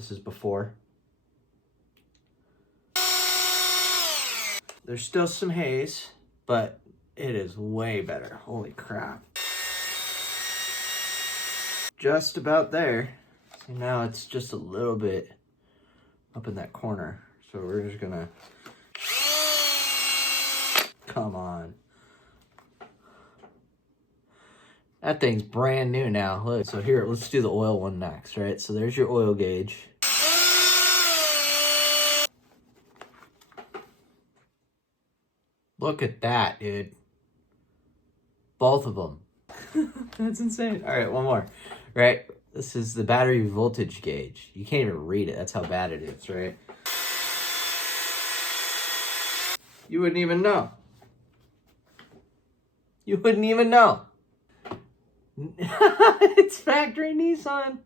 This is before. There's still some haze, but it is way better. Holy crap. Just about there. See, now it's just a little bit up in that corner. So we're just gonna, come on. That thing's brand new now. Look, so here, let's do the oil one next, right? So there's your oil gauge. Look at that, dude. Both of them. That's insane. All right, one more. Right? This is the battery voltage gauge. You can't even read it. That's how bad it is, right? You wouldn't even know. You wouldn't even know. It's factory Nissan.